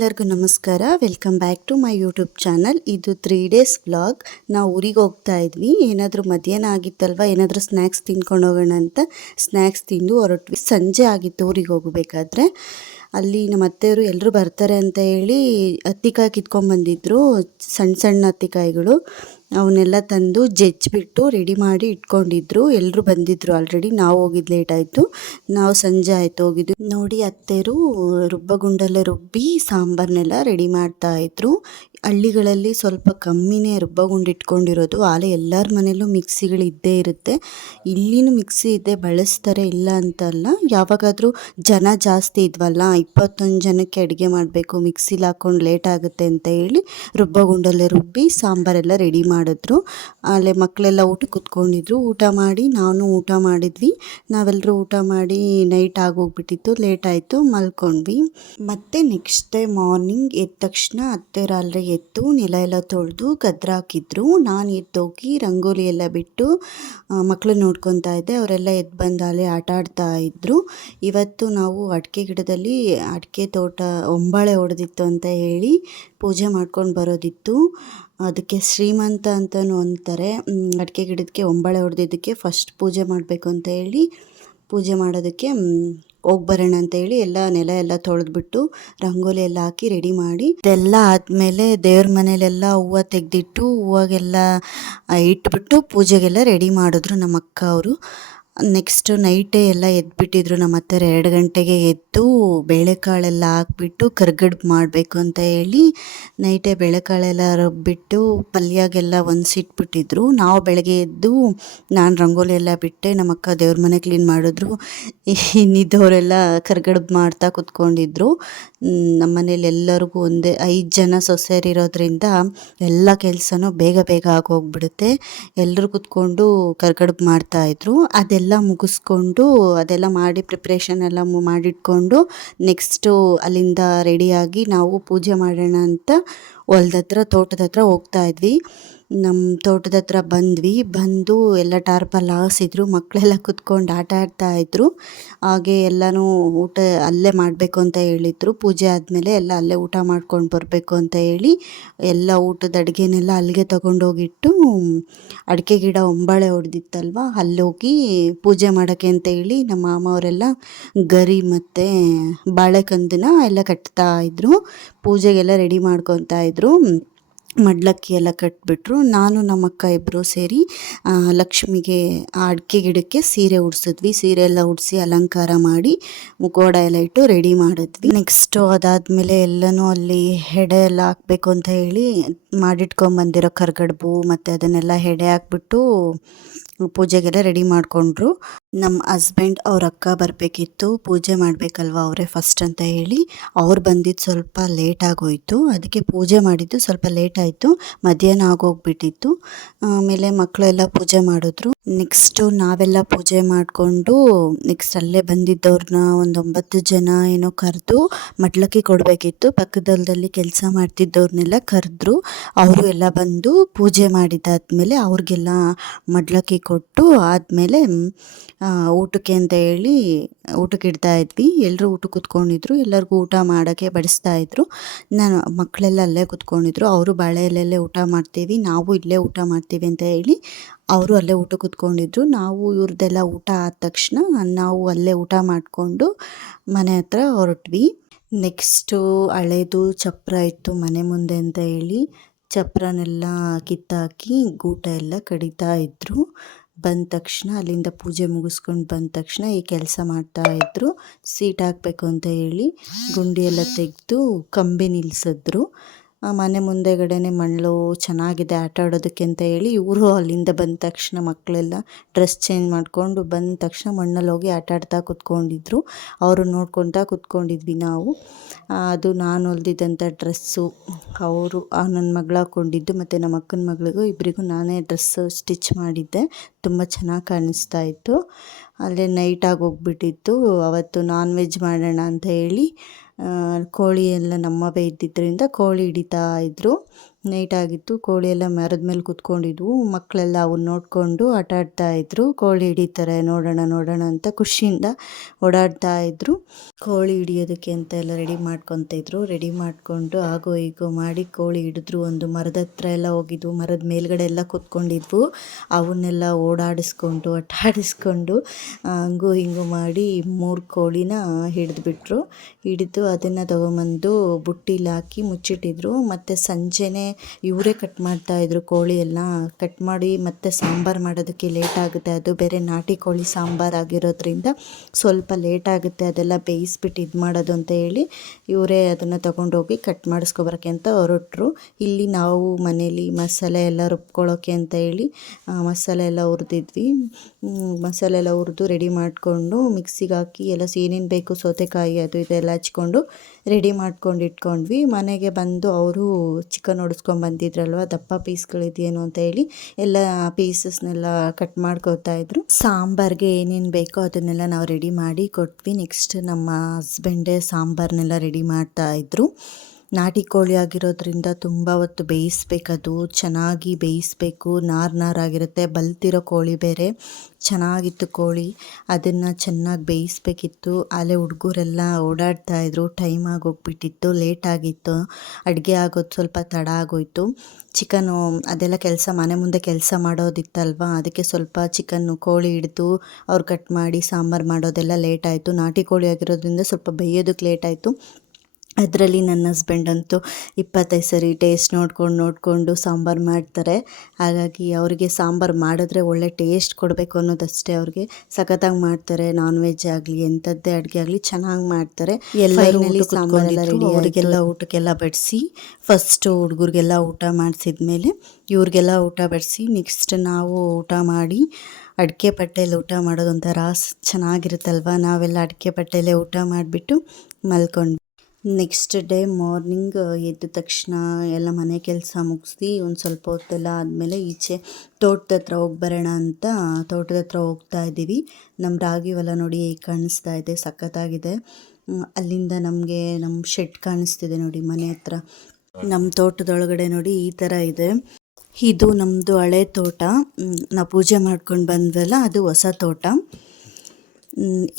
ಎಲ್ಲರಿಗೂ ನಮಸ್ಕಾರ. Welcome back to my YouTube channel. ಇದು 3 ಡೇಸ್ ವ್ಲಾಗ್. ನಾವು ಊರಿಗೆ ಹೋಗ್ತಾ ಇದ್ವಿ. ಏನಾದರೂ ಮಧ್ಯಾಹ್ನ ಆಗಿತ್ತಲ್ವ, ಏನಾದರೂ ಸ್ನ್ಯಾಕ್ಸ್ ತಿನ್ಕೊಂಡು ಹೋಗೋಣ ಅಂತ ಸ್ನ್ಯಾಕ್ಸ್ ತಿಂದು ಹೊರಟ್ವಿ. ಸಂಜೆ ಆಗಿತ್ತು ಊರಿಗೆ ಹೋಗಬೇಕಾದ್ರೆ. ಅಲ್ಲಿ ನಮ್ಮ ಅತ್ತೆಯವರು ಎಲ್ಲರೂ ಬರ್ತಾರೆ ಅಂತ ಹೇಳಿ ಹತ್ತಿಕಾಯಿ ಕಿತ್ಕೊಂಡ್ಬಂದಿದ್ರು, ಸಣ್ಣ ಸಣ್ಣ ಹತ್ತಿಕಾಯಿಗಳು. ಅವನ್ನೆಲ್ಲ ತಂದು ಜಜ್ಜಿಬಿಟ್ಟು ರೆಡಿ ಮಾಡಿ ಇಟ್ಕೊಂಡಿದ್ರು. ಎಲ್ಲರೂ ಬಂದಿದ್ದರು ಆಲ್ರೆಡಿ. ನಾವು ಹೋಗಿದ್ದು ಲೇಟ್ ಆಯಿತು. ನಾವು ಸಂಜೆ ಆಯಿತು ಹೋಗಿದ್ದು. ನೋಡಿ, ಅತ್ತೆರು ರುಬ್ಬಗುಂಡಲ್ಲೇ ರುಬ್ಬಿ ಸಾಂಬಾರನ್ನೆಲ್ಲ ರೆಡಿ ಮಾಡ್ತಾಯಿದ್ರು. ಹಳ್ಳಿಗಳಲ್ಲಿ ಸ್ವಲ್ಪ ಕಮ್ಮಿನೇ ರುಬ್ಬಗುಂಡು ಇಟ್ಕೊಂಡಿರೋದು. ಆಲೆ ಎಲ್ಲರ ಮನೆಯಲ್ಲೂ ಮಿಕ್ಸಿಗಳು ಇದ್ದೇ ಇರುತ್ತೆ. ಇಲ್ಲಿನೂ ಮಿಕ್ಸಿ ಇದೆ, ಬಳಸ್ತಾರೆ, ಇಲ್ಲ ಅಂತಲ್ಲ. ಯಾವಾಗಾದರೂ ಜನ ಜಾಸ್ತಿ ಇದ್ವಲ್ಲ, 21 ಜನಕ್ಕೆ ಅಡುಗೆ ಮಾಡಬೇಕು, ಮಿಕ್ಸಿಲಿ ಹಾಕ್ಕೊಂಡು ಲೇಟ್ ಆಗುತ್ತೆ ಅಂತ ಹೇಳಿ ರುಬ್ಬಗುಂಡಲ್ಲೇ ರುಬ್ಬಿ ಸಾಂಬಾರೆಲ್ಲ ರೆಡಿ ಮಾಡಿದ್ರು. ಅಲ್ಲೇ ಮಕ್ಕಳೆಲ್ಲ ಊಟಕ್ಕೆ ಕೂತ್ಕೊಂಡಿದ್ರು. ಊಟ ಮಾಡಿ ನಾನು ಊಟ ಮಾಡಿದ್ವಿ. ನಾವೆಲ್ಲರೂ ಊಟ ಮಾಡಿ ನೈಟ್ ಆಗೋಗ್ಬಿಟ್ಟಿತ್ತು, ಲೇಟ್ ಆಯಿತು, ಮಲ್ಕೊಂಡ್ವಿ. ಮತ್ತು ನೆಕ್ಸ್ಟ್ ಡೇ ಮಾರ್ನಿಂಗ್ ಎದ್ದ ತಕ್ಷಣ ಅತ್ತೆಯರು ಅಲ್ಲೇ ಎದ್ದು ನೆಲ ಎಲ್ಲ ತೊಳೆದು ಗದ್ರ ಹಾಕಿದ್ರು. ನಾನು ಎದ್ದೋಗಿ ರಂಗೋಲಿ ಎಲ್ಲ ಬಿಟ್ಟು ಮಕ್ಕಳು ನೋಡ್ಕೊತಾ ಇದ್ದೆ. ಅವರೆಲ್ಲ ಎದ್ದು ಬಂದು ಅಲ್ಲೇ ಆಟ ಆಡ್ತಾ ಇದ್ದರು. ಇವತ್ತು ನಾವು ಅಡಿಕೆ ಗಿಡದಲ್ಲಿ ಅಡಿಕೆ ತೋಟ ಒಂಬಾಳೆ ಹೊಡೆದಿತ್ತು ಅಂತ ಹೇಳಿ ಪೂಜೆ ಮಾಡ್ಕೊಂಡು ಬರೋದಿತ್ತು. ಅದಕ್ಕೆ ಶ್ರೀಮಂತ ಅಂತಲೂ ಅಂತಾರೆ. ಅಡಿಕೆ ಗಿಡಕ್ಕೆ ಒಂಬಾಳೆ ಹೊಡೆದಿದ್ದಕ್ಕೆ ಫಸ್ಟ್ ಪೂಜೆ ಮಾಡಬೇಕು ಅಂತ ಹೇಳಿ ಪೂಜೆ ಮಾಡೋದಕ್ಕೆ ಹೋಗಿ ಬರೋಣ ಅಂತ ಹೇಳಿ ಎಲ್ಲ ನೆಲ ಎಲ್ಲ ತೊಳೆದ್ಬಿಟ್ಟು ರಂಗೋಲಿ ಎಲ್ಲ ಹಾಕಿ ರೆಡಿ ಮಾಡಿ, ಇದೆಲ್ಲ ಆದಮೇಲೆ ದೇವ್ರ ಮನೇಲೆಲ್ಲ ಹೂವು ತೆಗೆದಿಟ್ಟು ಹೂವಾಗೆಲ್ಲ ಇಟ್ಬಿಟ್ಟು ಪೂಜೆಗೆಲ್ಲ ರೆಡಿ ಮಾಡಿದ್ರು ನಮ್ಮ ಅಕ್ಕ ಅವರು. ನೆಕ್ಸ್ಟು ನೈಟೇ ಎಲ್ಲ ಎದ್ಬಿಟ್ಟಿದ್ರು ನಮ್ಮ ಅತ್ತೆಯರು. 2 ಗಂಟೆಗೆ ಎದ್ದು ಬೇಳೆಕಾಳೆಲ್ಲ ಹಾಕ್ಬಿಟ್ಟು ಕರ್ಗಡ್ಬು ಮಾಡಬೇಕು ಅಂತ ಹೇಳಿ ನೈಟೇ ಬೇಳೆಕಾಳೆಲ್ಲ ರುಬ್ಬಿಟ್ಟು ಪಲ್ಯಾಗೆಲ್ಲ ಒಂದಿಸಿಟ್ಬಿಟ್ಟಿದ್ರು. ನಾವು ಬೆಳಗ್ಗೆ ಎದ್ದು ನಾನು ರಂಗೋಲಿ ಎಲ್ಲ ಬಿಟ್ಟೆ, ನಮ್ಮ ಅಕ್ಕ ದೇವ್ರ ಮನೆ ಕ್ಲೀನ್ ಮಾಡಿದ್ರು. ಇನ್ನಿದ್ದವರೆಲ್ಲ ಕರ್ಗಡ್ಬು ಮಾಡ್ತಾ ಕೂತ್ಕೊಂಡಿದ್ರು. ನಮ್ಮ ಮನೇಲಿ ಎಲ್ಲರಿಗೂ ಒಂದೇ 5 ಜನ ಸೊಸೆಯರಿರೋದ್ರಿಂದ ಎಲ್ಲ ಕೆಲಸನೂ ಬೇಗ ಬೇಗ ಆಗೋಗ್ಬಿಡುತ್ತೆ. ಎಲ್ಲರೂ ಕೂತ್ಕೊಂಡು ಕರ್ಗಡ್ಬು ಮಾಡ್ತಾಯಿದ್ರು. ಅದೆಲ್ಲ ಮುಗಿಸ್ಕೊಂಡು ಅದೆಲ್ಲ ಮಾಡಿ ಪ್ರಿಪ್ರೇಷನ್ ಎಲ್ಲ ಮಾಡಿಟ್ಕೊಂಡು ನೆಕ್ಸ್ಟು ಅಲ್ಲಿಂದ ರೆಡಿಯಾಗಿ ನಾವು ಪೂಜೆ ಮಾಡೋಣ ಅಂತ ತೋಟದ ಹತ್ರ ಹೋಗ್ತಾ ಇದ್ವಿ. ನಮ್ಮ ತೋಟದ ಹತ್ರ ಬಂದು ಎಲ್ಲ ಟಾರ್ಪಲ್ ಹಾಸಿದ್ರು. ಮಕ್ಕಳೆಲ್ಲ ಕುತ್ಕೊಂಡು ಆಟ ಆಡ್ತಾಯಿದ್ರು. ಹಾಗೆ ಎಲ್ಲನೂ ಊಟ ಅಲ್ಲೇ ಮಾಡಬೇಕು ಅಂತ ಹೇಳಿದರು. ಪೂಜೆ ಆದಮೇಲೆ ಎಲ್ಲ ಅಲ್ಲೇ ಊಟ ಮಾಡ್ಕೊಂಡು ಬರಬೇಕು ಅಂತ ಹೇಳಿ ಎಲ್ಲ ಊಟದ ಅಡುಗೆನೆಲ್ಲ ಅಲ್ಲಿಗೆ ತಗೊಂಡೋಗಿಟ್ಟು ಅಡಿಕೆ ಗಿಡ ಒಂಬಾಳೆ ಹೊಡೆದಿತ್ತಲ್ವ, ಅಲ್ಲೋಗಿ ಪೂಜೆ ಮಾಡೋಕ್ಕೆ ಅಂತ ಹೇಳಿ ನಮ್ಮ ಮಾಮ ಅವರೆಲ್ಲ ಗರಿ ಮತ್ತು ಬಾಳೆಕಂದನ್ನ ಎಲ್ಲ ಕಟ್ತಾ ಇದ್ರು. ಪೂಜೆಗೆಲ್ಲ ರೆಡಿ ಮಾಡ್ಕೊತಾ ಇದ್ರು. ಮಡ್ಲಕ್ಕಿ ಎಲ್ಲ ಕಟ್ಬಿಟ್ರು. ನಾನು ನಮ್ಮ ಅಕ್ಕ ಇಬ್ಬರು ಸೇರಿ ಲಕ್ಷ್ಮಿಗೆ ಆ ಅಡಿಕೆ ಗಿಡಕ್ಕೆ ಸೀರೆ ಉಡಿಸಿದ್ವಿ. ಸೀರೆ ಎಲ್ಲ ಉಡಿಸಿ ಅಲಂಕಾರ ಮಾಡಿ ಮುಖವಾಡ ಎಲ್ಲ ಇಟ್ಟು ರೆಡಿ ಮಾಡಿದ್ವಿ. ನೆಕ್ಸ್ಟು ಅದಾದಮೇಲೆ ಎಲ್ಲನೂ ಅಲ್ಲಿ ಹೆಡೆ ಎಲ್ಲ ಹಾಕಬೇಕು ಅಂತ ಹೇಳಿ ಮಾಡಿಟ್ಕೊಂಬಂದಿರೋ ಕರ್ಗಡ್ಬು ಮತ್ತು ಅದನ್ನೆಲ್ಲ ಹೆಡೆ ಹಾಕ್ಬಿಟ್ಟು ಪೂಜೆಗೆಲ್ಲ ರೆಡಿ ಮಾಡಿಕೊಂಡ್ರು. ನಮ್ಮ ಹಸ್ಬೆಂಡ್ ಅವ್ರ ಅಕ್ಕ ಬರಬೇಕಿತ್ತು, ಪೂಜೆ ಮಾಡಬೇಕಲ್ವ ಅವರೇ ಫಸ್ಟ್ ಅಂತ ಹೇಳಿ. ಅವ್ರು ಬಂದಿದ್ದು ಸ್ವಲ್ಪ ಲೇಟ್ ಆಗೋಯಿತು. ಅದಕ್ಕೆ ಪೂಜೆ ಮಾಡಿದ್ದು ಸ್ವಲ್ಪ ಲೇಟ್ ಆಯಿತು, ಮಧ್ಯಾಹ್ನ ಆಗೋಗ್ಬಿಟ್ಟಿತ್ತು. ಆಮೇಲೆ ಮಕ್ಕಳೆಲ್ಲ ಪೂಜೆ ಮಾಡಿದ್ರು. ನೆಕ್ಸ್ಟು ನಾವೆಲ್ಲ ಪೂಜೆ ಮಾಡಿಕೊಂಡು ನೆಕ್ಸ್ಟ್ ಅಲ್ಲೇ ಬಂದಿದ್ದವ್ರನ್ನ ಒಂದು 9 ಜನ ಏನೋ ಕರೆದು ಮಡ್ಲಕ್ಕಿ ಕೊಡಬೇಕಿತ್ತು. ಪಕ್ಕದಲ್ಲಿ ಕೆಲಸ ಮಾಡ್ತಿದ್ದವ್ರನ್ನೆಲ್ಲ ಕರೆದ್ರು. ಅವರು ಎಲ್ಲ ಬಂದು ಪೂಜೆ ಮಾಡಿದ್ದಾದಮೇಲೆ ಅವ್ರಿಗೆಲ್ಲ ಮಡ್ಲಕ್ಕಿ ಕೊಟ್ಟು ಆದಮೇಲೆ ಊಟಕ್ಕೆ ಅಂತ ಹೇಳಿ ಊಟಕ್ಕೆ ಇಡ್ತಾ ಇದ್ವಿ. ಎಲ್ಲರೂ ಊಟಕ್ಕೆ ಕೂತ್ಕೊಂಡಿದ್ರು. ಎಲ್ಲರಿಗೂ ಊಟ ಮಾಡೋಕ್ಕೆ ಬಡಿಸ್ತಾಯಿದ್ರು. ಮಕ್ಕಳೆಲ್ಲ ಅಲ್ಲೇ ಕೂತ್ಕೊಂಡಿದ್ರು. ಅವರು ಬಾಳೆ ಎಲೆಯಲ್ಲೇ ಊಟ ಮಾಡ್ತೀವಿ, ನಾವು ಇಲ್ಲೇ ಊಟ ಮಾಡ್ತೀವಿ ಅಂತ ಹೇಳಿ ಅವರು ಅಲ್ಲೇ ಊಟ ಕೂತ್ಕೊಂಡಿದ್ರು. ನಾವು ಇವ್ರದ್ದೆಲ್ಲ ಊಟ ಆದ ತಕ್ಷಣ ನಾವು ಅಲ್ಲೇ ಊಟ ಮಾಡಿಕೊಂಡು ಮನೆ ಹತ್ರ ಹೊರಟ್ವಿ. ನೆಕ್ಸ್ಟು ಹಳೇದು ಚಪ್ರ ಇತ್ತು ಮನೆ ಮುಂದೆ ಅಂತ ಹೇಳಿ ಚಪ್ರನೆಲ್ಲ ಕಿತ್ತಾಕಿ ಗೂಟ ಎಲ್ಲ ಕಡಿತಾ ಇದ್ರು. ಬಂದ ತಕ್ಷಣ ಅಲ್ಲಿಂದ ಪೂಜೆ ಮುಗಿಸ್ಕೊಂಡು ಬಂದ ತಕ್ಷಣ ಈ ಕೆಲಸ ಮಾಡ್ತಾಯಿದ್ರು. ಸೀಟ್ ಹಾಕಬೇಕು ಅಂತ ಹೇಳಿ ಗುಂಡಿ ಎಲ್ಲ ತೆಗೆದು ಕಂಬಿ ನಿಲ್ಲಿಸಿದ್ರು. ಮನೆ ಮುಂದೆಗಡೆನೆ ಮಣ್ಣು ಚೆನ್ನಾಗಿದೆ ಆಟ ಆಡೋದಕ್ಕೆ ಅಂತ ಹೇಳಿ ಇವರು ಅಲ್ಲಿಂದ ಬಂದ ತಕ್ಷಣ ಮಕ್ಕಳೆಲ್ಲ ಡ್ರೆಸ್ ಚೇಂಜ್ ಮಾಡಿಕೊಂಡು ಬಂದ ತಕ್ಷಣ ಮಣ್ಣಲ್ಲಿ ಹೋಗಿ ಆಟ ಆಡ್ತಾ ಕೂತ್ಕೊಂಡಿದ್ರು. ಅವರು ನೋಡ್ಕೊತಾ ಕೂತ್ಕೊಂಡಿದ್ವಿ ನಾವು. ಅದು ನಾನು ಹೊಲ್ದಿದ್ದಂಥ ಡ್ರೆಸ್ಸು ಅವರು ನನ್ನ ಮಗಳು ಹಾಕ್ಕೊಂಡಿದ್ದು ಮತ್ತು ನಮ್ಮ ಅಕ್ಕನ ಮಗಳಿಗೂ ಇಬ್ಬರಿಗೂ ನಾನೇ ಡ್ರೆಸ್ಸು ಸ್ಟಿಚ್ ಮಾಡಿದ್ದೆ. ತುಂಬ ಚೆನ್ನಾಗಿ ಕಾಣಿಸ್ತಾ ಇತ್ತು. ಅಲ್ಲೇ ನೈಟ್ ಆಗೋಗ್ಬಿಟ್ಟಿತ್ತು. ಅವತ್ತು ನಾನ್ ವೆಜ್ ಮಾಡೋಣ ಅಂತ ಹೇಳಿ ಕೋಳಿ ಎಲ್ಲ ನಮ್ಮವೇ ಇದ್ದಿದ್ದರಿಂದ ಕೋಳಿ ಹಿಡಿತಾ ಇದ್ದರು. ನೈಟಾಗಿತ್ತು. ಕೋಳಿ ಎಲ್ಲ ಮರದ ಮೇಲೆ ಕೂತ್ಕೊಂಡಿದ್ವು. ಮಕ್ಕಳೆಲ್ಲ ಅವನ್ನ ನೋಡಿಕೊಂಡು ಆಟ ಆಡ್ತಾಯಿದ್ರು. ಕೋಳಿ ಹಿಡಿತಾರೆ ನೋಡೋಣ ಅಂತ ಖುಷಿಯಿಂದ ಓಡಾಡ್ತಾ ಇದ್ರು. ಕೋಳಿ ಹಿಡಿಯೋದಕ್ಕೆ ಅಂತ ಎಲ್ಲ ರೆಡಿ ಮಾಡ್ಕೊತಿದ್ರು. ರೆಡಿ ಮಾಡಿಕೊಂಡು ಆಗೋ ಹೀಗೋ ಮಾಡಿ ಕೋಳಿ ಹಿಡಿದ್ರು. ಒಂದು ಮರದ ಹತ್ರ ಎಲ್ಲ ಹೋಗಿದ್ವು. ಮರದ ಮೇಲ್ಗಡೆ ಎಲ್ಲ ಕೂತ್ಕೊಂಡಿದ್ವು. ಅವನ್ನೆಲ್ಲ ಓಡಾಡಿಸ್ಕೊಂಡು ಆಟ ಆಡಿಸ್ಕೊಂಡು ಹಂಗೂ ಹಿಂಗೂ ಮಾಡಿ 3 ಕೋಳಿನ ಹಿಡಿದ್ಬಿಟ್ರು. ಹಿಡಿದು ಅದನ್ನು ತೊಗೊಂಬಂದು ಬುಟ್ಟಿಲಿ ಹಾಕಿ ಮುಚ್ಚಿಟ್ಟಿದ್ರು. ಮತ್ತು ಸಂಜೆನೇ ಇವರೇ ಕಟ್ ಮಾಡ್ತಾಯಿದ್ರು. ಕೋಳಿ ಎಲ್ಲ ಕಟ್ ಮಾಡಿ ಮತ್ತು ಸಾಂಬಾರು ಮಾಡೋದಕ್ಕೆ ಲೇಟ್ ಆಗುತ್ತೆ. ಅದು ಬೇರೆ ನಾಟಿ ಕೋಳಿ ಸಾಂಬಾರು ಆಗಿರೋದ್ರಿಂದ ಸ್ವಲ್ಪ ಲೇಟ್ ಆಗುತ್ತೆ. ಅದೆಲ್ಲ ಬೇಯಿಸ್ಬಿಟ್ಟು ಇದು ಮಾಡೋದು ಅಂತ ಹೇಳಿ ಇವರೇ ಅದನ್ನು ತೊಗೊಂಡೋಗಿ ಕಟ್ ಮಾಡಿಸ್ಕೊಬರೋಕ್ಕೆ ಅಂತ ಹೊರಟರು. ಇಲ್ಲಿ ನಾವು ಮನೇಲಿ ಮಸಾಲೆ ಎಲ್ಲ ರುಬ್ಕೊಳ್ಳೋಕ್ಕೆ ಅಂತ ಹೇಳಿ ಮಸಾಲೆ ಎಲ್ಲ ಹುರಿದಿದ್ವಿ. ಮಸಾಲೆ ಎಲ್ಲ ಹುರಿದು ರೆಡಿ ಮಾಡಿಕೊಂಡು ಮಿಕ್ಸಿಗೆ ಹಾಕಿ ಎಲ್ಲ ಏನೇನು ಬೇಕು ಸೌತೆಕಾಯಿ ಅದು ಇದೆಲ್ಲ ಹಚ್ಕೊಂಡು ರೆಡಿ ಮಾಡ್ಕೊಂಡು ಇಟ್ಕೊಂಡ್ವಿ. ಮನೆಗೆ ಬಂದು ಅವರು ಚಿಕನ್ ಹೊಡಿಸ್ಕೊಂಡ್ಬಂದಿದ್ರಲ್ವ, ದಪ್ಪ ಪೀಸ್ಗಳಿದೆಯೇನೋ ಅಂತ ಹೇಳಿ ಎಲ್ಲ ಪೀಸಸ್ನೆಲ್ಲ ಕಟ್ ಮಾಡ್ಕೋತಾ ಇದ್ರು. ಸಾಂಬಾರ್ಗೆ ಏನೇನು ಬೇಕೋ ಅದನ್ನೆಲ್ಲ ನಾವು ರೆಡಿ ಮಾಡಿ ಕೊಟ್ವಿ. ನೆಕ್ಸ್ಟ್ ನಮ್ಮ ಹಸ್ಬೆಂಡೇ ಸಾಂಬಾರನ್ನೆಲ್ಲ ರೆಡಿ ಮಾಡ್ತಾ ಇದ್ರು. ನಾಟಿ ಕೋಳಿ ಆಗಿರೋದ್ರಿಂದ ತುಂಬ ಹೊತ್ತು ಬೇಯಿಸ್ಬೇಕದು, ಚೆನ್ನಾಗಿ ಬೇಯಿಸ್ಬೇಕು. ನಾರಾಗಿರುತ್ತೆ. ಬಲ್ತಿರೋ ಕೋಳಿ ಬೇರೆ. ಚೆನ್ನಾಗಿತ್ತು ಕೋಳಿ, ಅದನ್ನು ಚೆನ್ನಾಗಿ ಬೇಯಿಸ್ಬೇಕಿತ್ತು. ಅಲ್ಲೇ ಹುಡುಗರೆಲ್ಲ ಓಡಾಡ್ತಾಯಿದ್ರು. ಟೈಮ್ ಆಗೋಗ್ಬಿಟ್ಟಿತ್ತು, ಲೇಟಾಗಿತ್ತು. ಅಡುಗೆ ಆಗೋದು ಸ್ವಲ್ಪ ತಡ ಆಗೋಯಿತು. ಚಿಕನು ಅದೆಲ್ಲ ಕೆಲಸ ಮನೆ ಮುಂದೆ ಕೆಲಸ ಮಾಡೋದಿತ್ತಲ್ವ, ಅದಕ್ಕೆ ಸ್ವಲ್ಪ ಕೋಳಿ ಹಿಡಿದು ಅವ್ರು ಕಟ್ ಮಾಡಿ ಸಾಂಬಾರು ಮಾಡೋದೆಲ್ಲ ಲೇಟಾಯಿತು. ನಾಟಿ ಕೋಳಿ ಆಗಿರೋದ್ರಿಂದ ಸ್ವಲ್ಪ ಬೇಯೋದಕ್ಕೆ ಲೇಟಾಯಿತು. ಅದರಲ್ಲಿ ನನ್ನ ಹಸ್ಬೆಂಡ್ ಅಂತೂ 25 ಸರಿ ಟೇಸ್ಟ್ ನೋಡಿಕೊಂಡು ಸಾಂಬಾರು ಮಾಡ್ತಾರೆ. ಹಾಗಾಗಿ ಅವರಿಗೆ ಸಾಂಬಾರು ಮಾಡಿದ್ರೆ ಒಳ್ಳೆ ಟೇಸ್ಟ್ ಕೊಡಬೇಕು ಅನ್ನೋದಷ್ಟೇ. ಅವ್ರಿಗೆ ಸಖತ್ತಾಗಿ ಮಾಡ್ತಾರೆ. ನಾನ್ ವೆಜ್ ಆಗಲಿ ಎಂಥದ್ದೇ ಅಡುಗೆ ಆಗಲಿ ಚೆನ್ನಾಗಿ ಮಾಡ್ತಾರೆ. ಎಲ್ಲರೂ ಸಾಂಬಾರೆಲ್ಲ ರೆಡಿ, ಅವರಿಗೆಲ್ಲ ಊಟಕ್ಕೆಲ್ಲ ಬಡಿಸಿ ಫಸ್ಟು ಹುಡುಗರಿಗೆಲ್ಲ ಊಟ ಮಾಡಿಸಿದ್ಮೇಲೆ ಇವ್ರಿಗೆಲ್ಲ ಊಟ ಬಡಿಸಿ ನೆಕ್ಸ್ಟ್ ನಾವು ಊಟ ಮಾಡಿ ಅಡಿಕೆ ಪಟ್ಟೆಯಲ್ಲಿ ಊಟ ಮಾಡೋದೊಂಥರ ಚೆನ್ನಾಗಿರುತ್ತಲ್ವ. ನಾವೆಲ್ಲ ಅಡಿಕೆ ಪಟ್ಟೆಯಲ್ಲೇ ಊಟ ಮಾಡಿಬಿಟ್ಟು ಮಲ್ಕೊಂಡು ನೆಕ್ಸ್ಟ್ ಡೇ ಮಾರ್ನಿಂಗ್ ಎದ್ದ ತಕ್ಷಣ ಎಲ್ಲ ಮನೆ ಕೆಲಸ ಮುಗಿಸಿ ಒಂದು ಸ್ವಲ್ಪ ಹೊತ್ತೆಲ್ಲ ಆದಮೇಲೆ ಈಚೆ ತೋಟದ ಹತ್ರ ಹೋಗಿ ಬರೋಣ ಅಂತ ತೋಟದ ಹತ್ರ ಹೋಗ್ತಾ ಇದ್ದೀವಿ. ನಮ್ಮ ರಾಗಿ ಹೊಲ ನೋಡಿ ಹೇಗೆ ಕಾಣಿಸ್ತಾ ಇದೆ, ಸಖತ್ತಾಗಿದೆ. ಅಲ್ಲಿಂದ ನಮಗೆ ನಮ್ಮ ಶೆಡ್ ಕಾಣಿಸ್ತಿದೆ ನೋಡಿ ಮನೆ ಹತ್ರ. ನಮ್ಮ ತೋಟದೊಳಗಡೆ ನೋಡಿ ಈ ಥರ ಇದೆ. ಇದು ನಮ್ಮದು ಹಳೆ ತೋಟ. ನಾವು ಪೂಜೆ ಮಾಡ್ಕೊಂಡು ಬಂದ್ವಲ್ಲ, ಅದು ಹೊಸ ತೋಟ.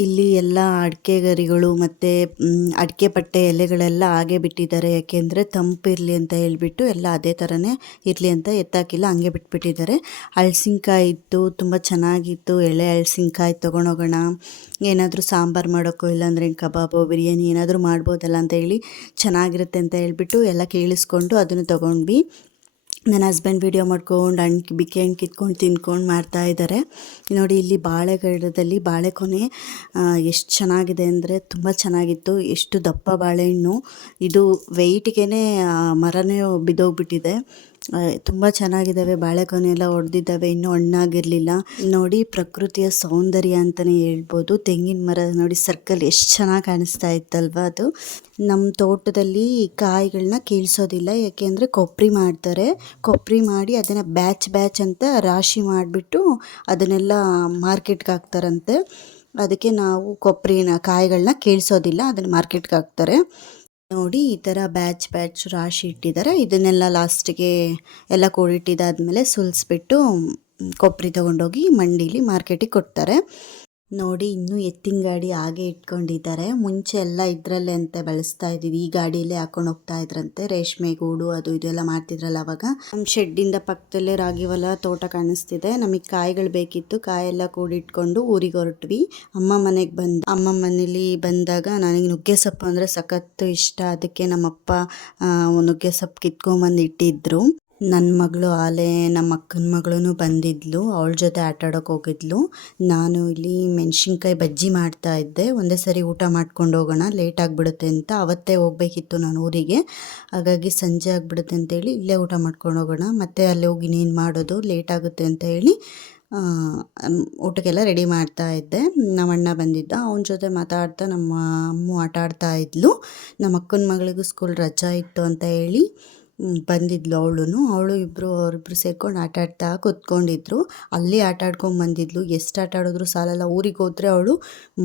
ಇಲ್ಲಿ ಎಲ್ಲ ಅಡಿಕೆ ಗರಿಗಳು ಮತ್ತು ಅಡಿಕೆ ಪಟ್ಟೆ ಎಲೆಗಳೆಲ್ಲ ಹಾಗೆ ಬಿಟ್ಟಿದ್ದಾರೆ. ಯಾಕೆಂದರೆ ತಂಪಿರಲಿ ಅಂತ ಹೇಳಿಬಿಟ್ಟು ಎಲ್ಲ ಅದೇ ಥರನೇ ಇರಲಿ ಅಂತ ಎತ್ತಾಕಿಲ್ಲ, ಹಂಗೆ ಬಿಟ್ಬಿಟ್ಟಿದ್ದಾರೆ. ಹಲಸಿನ್ಕಾಯಿ ಇತ್ತು, ತುಂಬ ಚೆನ್ನಾಗಿತ್ತು. ಎಳೆ ಹಲಸಿನ್ಕಾಯಿ ತೊಗೊಂಡೋಗೋಣ, ಏನಾದರೂ ಸಾಂಬಾರು ಮಾಡೋಕ್ಕೋ ಇಲ್ಲಾಂದರೆ ಕಬಾಬು ಬಿರಿಯಾನಿ ಏನಾದರೂ ಮಾಡ್ಬೋದಲ್ಲ ಅಂತ ಹೇಳಿ ಚೆನ್ನಾಗಿರುತ್ತೆ ಅಂತ ಹೇಳ್ಬಿಟ್ಟು ಎಲ್ಲ ಕೇಳಿಸ್ಕೊಂಡು ಅದನ್ನು ತೊಗೊಂಡ್ವಿ. ನನ್ನ ಹಸ್ಬೆಂಡ್ ವೀಡಿಯೋ ಮಾಡ್ಕೊಂಡು ಬಿಕೆ ಹಣ್ಣು ಕಿತ್ಕೊಂಡು ತಿನ್ಕೊಂಡು ಮಾಡ್ತಾಯಿದ್ದಾರೆ ನೋಡಿ. ಇಲ್ಲಿ ಬಾಳೆ ಗಿಡದಲ್ಲಿ ಬಾಳೆಕೊನೆ ಎಷ್ಟು ಚೆನ್ನಾಗಿದೆ ಅಂದರೆ ತುಂಬ ಚೆನ್ನಾಗಿತ್ತು. ಎಷ್ಟು ದಪ್ಪ ಬಾಳೆಹಣ್ಣು, ಇದು ವೆಯ್ಟ್ಗೆ ಮರನೇ ಬಿದ್ದೋಗ್ಬಿಟ್ಟಿದೆ. ತುಂಬ ಚೆನ್ನಾಗಿದ್ದಾವೆ. ಬಾಳೆಗೊನೆ ಎಲ್ಲ ಒಡೆದಿದ್ದಾವೆ, ಇನ್ನೂ ಹಣ್ಣಾಗಿರಲಿಲ್ಲ ನೋಡಿ. ಪ್ರಕೃತಿಯ ಸೌಂದರ್ಯ ಅಂತಲೇ ಹೇಳ್ಬೋದು. ತೆಂಗಿನ ಮರ ನೋಡಿ, ಸರ್ಕಲ್ ಎಷ್ಟು ಚೆನ್ನಾಗಿ ಕಾಣಿಸ್ತಾ ಇತ್ತಲ್ವ. ಅದು ನಮ್ಮ ತೋಟದಲ್ಲಿ ಕಾಯಿಗಳನ್ನ ಕೀಳ್ಸೋದಿಲ್ಲ, ಯಾಕೆಂದರೆ ಕೊಬ್ಬರಿ ಮಾಡ್ತಾರೆ. ಕೊಬ್ಬರಿ ಮಾಡಿ ಅದನ್ನು ಬ್ಯಾಚ್ ಅಂತ ರಾಶಿ ಮಾಡಿಬಿಟ್ಟು ಅದನ್ನೆಲ್ಲ ಮಾರ್ಕೆಟ್ಗೆ ಹಾಕ್ತಾರಂತೆ. ಅದಕ್ಕೆ ನಾವು ಕಾಯಿಗಳನ್ನ ಕೀಳ್ಸೋದಿಲ್ಲ, ಅದನ್ನು ಮಾರ್ಕೆಟ್ಗೆ ಹಾಕ್ತಾರೆ ನೋಡಿ. ಈ ಥರ ಬ್ಯಾಚ್ ರಾಶಿ ಇಟ್ಟಿದ್ದಾರೆ. ಇದನ್ನೆಲ್ಲ ಲಾಸ್ಟಿಗೆ ಎಲ್ಲ ಕೂಡಿಟ್ಟಿದ್ದಾದಮೇಲೆ ಸುಲಿಸ್ಬಿಟ್ಟು ಕೊಬ್ಬರಿ ತೊಗೊಂಡೋಗಿ ಮಂಡೀಲಿ ಮಾರ್ಕೆಟಿಗೆ ಕೊಡ್ತಾರೆ ನೋಡಿ. ಇನ್ನೂ ಎತ್ತಿನ ಗಾಡಿ ಹಾಗೆ ಇಟ್ಕೊಂಡಿದ್ದಾರೆ. ಮುಂಚೆ ಎಲ್ಲ ಇದರಲ್ಲೇ ಅಂತ ಬಳಸ್ತಾ ಇದ್ದೀವಿ, ಈ ಗಾಡಿಯಲ್ಲೇ ಹಾಕೊಂಡು ಹೋಗ್ತಾ ಇದ್ರಂತೆ. ರೇಷ್ಮೆ ಗೂಡು ಅದು ಇದೆಲ್ಲ ಮಾಡ್ತಿದ್ರಲ್ಲ ಅವಾಗ. ನಮ್ಮ ಶೆಡ್ಡಿಂದ ಪಕ್ಕದಲ್ಲೇ ರಾಗಿ ಹೊಲ ತೋಟ ಕಾಣಿಸ್ತಿದೆ. ನಮಗೆ ಕಾಯಿಗಳು ಬೇಕಿತ್ತು, ಕಾಯೆಲ್ಲ ಕೂಡಿಟ್ಕೊಂಡು ಊರಿಗೆ ಹೊರಟ್ವಿ. ಅಮ್ಮ ಮನೇಲಿ ಬಂದಾಗ ನನಗೆ ನುಗ್ಗೆ ಸೊಪ್ಪು ಅಂದರೆ ಸಖತ್ತು ಇಷ್ಟ. ಅದಕ್ಕೆ ನಮ್ಮಪ್ಪ ನುಗ್ಗೆ ಸೊಪ್ಪು ಕಿತ್ಕೊಂಬಂದು ಇಟ್ಟಿದ್ರು. ನನ್ನ ಮಗಳು ಆಲೆ ನಮ್ಮ ಅಕ್ಕನ ಮಗಳೂ ಬಂದಿದ್ಲು, ಅವಳ ಜೊತೆ ಆಟಾಡೋಕೆ ಹೋಗಿದ್ಲು. ನಾನು ಇಲ್ಲಿ ಮೆಣಸಿನ್ಕಾಯಿ ಬಜ್ಜಿ ಮಾಡ್ತಾ ಇದ್ದೆ. ಒಂದೇ ಸರಿ ಊಟ ಮಾಡ್ಕೊಂಡು ಹೋಗೋಣ, ಲೇಟ್ ಆಗಿಬಿಡುತ್ತೆ ಅಂತ. ಅವತ್ತೇ ಹೋಗಬೇಕಿತ್ತು ನಾನು ಊರಿಗೆ, ಹಾಗಾಗಿ ಸಂಜೆ ಆಗಿಬಿಡುತ್ತೆ ಅಂತೇಳಿ ಇಲ್ಲೇ ಊಟ ಮಾಡ್ಕೊಂಡು ಹೋಗೋಣ, ಮತ್ತು ಅಲ್ಲಿ ಹೋಗಿ ಇನ್ನೇನು ಮಾಡೋದು, ಲೇಟ್ ಆಗುತ್ತೆ ಅಂತ ಹೇಳಿ ಊಟಕ್ಕೆಲ್ಲ ರೆಡಿ ಮಾಡ್ತಾ ಇದ್ದೆ. ನಮ್ಮ ಅಣ್ಣ ಬಂದಿದ್ದ, ಅವನ ಜೊತೆ ಮಾತಾಡ್ತಾ ನಮ್ಮ ಅಮ್ಮ ಆಟ ಆಡ್ತಾ ಇದ್ಲು. ನಮ್ಮ ಅಕ್ಕನ ಮಗಳಿಗೂ ಸ್ಕೂಲ್ ರಜಾ ಇತ್ತು ಅಂತ ಹೇಳಿ ಬಂದಿದ್ಲು ಅವಳು ಅವರಿಬ್ರು ಸೇರ್ಕೊಂಡು ಆಟ ಆಡ್ತಾ ಕೂತ್ಕೊಂಡಿದ್ರು. ಅಲ್ಲಿ ಆಟ ಆಡ್ಕೊಂಡು ಬಂದಿದ್ಲು. ಎಷ್ಟು ಆಟ ಆಡಿದ್ರು ಸಾಲಲ್ಲ. ಊರಿಗೆ ಹೋದ್ರೆ ಅವಳು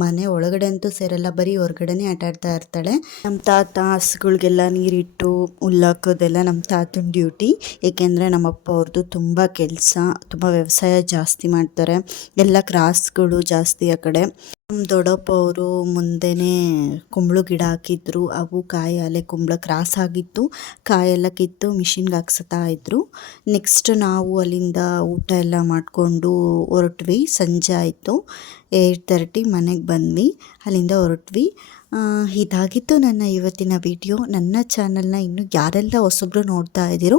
ಮನೆ ಒಳಗಡೆ ಅಂತೂ ಸೇರಲ್ಲ, ಬರೀ ಹೊರಗಡೆನೇ ಆಟ ಆಡ್ತಾ ಇರ್ತಾಳೆ. ನಮ್ಮ ತಾತ ಹಸುಗಳಿಗೆಲ್ಲ ನೀರಿಟ್ಟು ಹುಲ್ಲಾಕೋದೆಲ್ಲ ನಮ್ಮ ತಾತನ ಡ್ಯೂಟಿ. ಏಕೆಂದರೆ ನಮ್ಮಪ್ಪ ಅವ್ರದ್ದು ತುಂಬ ಕೆಲಸ, ತುಂಬ ವ್ಯವಸಾಯ ಜಾಸ್ತಿ ಮಾಡ್ತಾರೆ. ಎಲ್ಲ ಕ್ರಾಸ್ಗಳು ಜಾಸ್ತಿ ಆ ಕಡೆ. ನಮ್ಮ ದೊಡ್ಡಪ್ಪ ಅವರು ಮುಂದೆನೇ ಕುಂಬಳ ಗಿಡ ಹಾಕಿದ್ರು. ಅವು ಕಾಯಿ ಅಲೆ ಕುಂಬಳ ಕ್ರಾಸ್ ಆಗಿತ್ತು. ಕಾಯೆಲ್ಲ ಕಿತ್ತು ಮಿಷಿನ್ಗೆ ಹಾಕ್ಸ್ತಾ ಇದ್ರು. ನೆಕ್ಸ್ಟ್ ನಾವು ಅಲ್ಲಿಂದ ಊಟ ಎಲ್ಲ ಮಾಡಿಕೊಂಡು ಹೊರಟ್ವಿ. ಸಂಜೆ ಆಯಿತು, 8:30 ಮನೆಗೆ ಬಂದ್ವಿ. ಅಲ್ಲಿಂದ ಹೊರಟ್ವಿ. ಇದಾಗಿತ್ತು ನನ್ನ ಇವತ್ತಿನ ವಿಡಿಯೋ. ನನ್ನ ಚಾನಲ್ನ ಇನ್ನೂ ಯಾರೆಲ್ಲ ಹೊಸಬ್ರು ನೋಡ್ತಾ ಇದ್ದೀರೋ